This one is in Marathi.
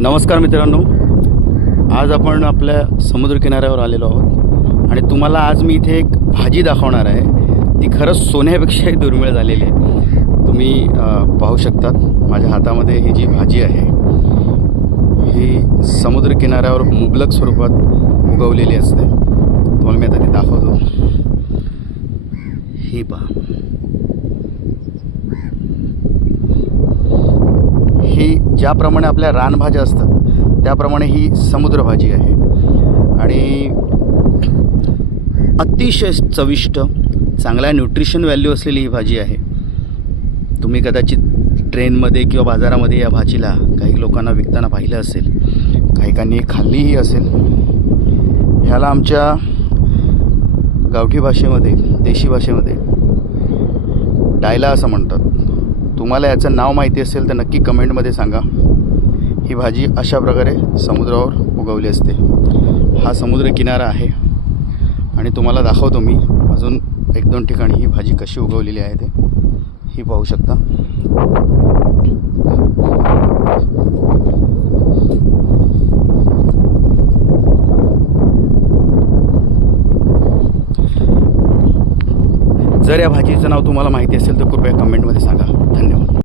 नमस्कार मित्रांनो, आज आपण आपल्या समुद्रकिनाऱ्यावर आलेलो आहोत आणि तुम्हाला आज मी इथे एक भाजी दाखवणार आहे. ती खरंच सोन्यापेक्षाही दुर्मिळ झालेली आहे. तुम्ही पाहू शकतात माझ्या हातामध्ये ही जी भाजी आहे ही समुद्रकिनाऱ्यावर मुबलक स्वरूपात उगवलेली असते. तुम्हाला मी आता ती दाखवतो. ही पहा, ही ज्याप्रमाणे आपल्या रानभाज्या असतात त्याप्रमाणे ही समुद्रभाजी आहे आणि अतिशय चविष्ट, चांगला न्यूट्रिशन व्हॅल्यू असलेली ही भाजी आहे. तुम्ही कदाचित ट्रेनमध्ये किंवा बाजारामध्ये या भाजीला काही लोकांना विकताना पाहिलं असेल, काहीकांनी खाल्लीही असेल. ह्याला आमच्या गावठी भाषेमध्ये, देशी भाषेमध्ये डायला असं म्हणतात. तुम्हाला याचं नाव माहिती असेल तर नक्की कमेंटमध्ये सांगा. ही भाजी अशा प्रकारे समुद्रावर उगवली असते. हा समुद्र किनारा आहे आणि तुम्हाला दाखवतो मी अजून एक दोन ठिकाणी ही भाजी कशी उगवलेली आहे ते. ही पाहू शकता. जर या भाजीचं नाव तुम्हाला माहिती असेल तर कृपया कमेंटमध्ये सांगा. धन्यवाद.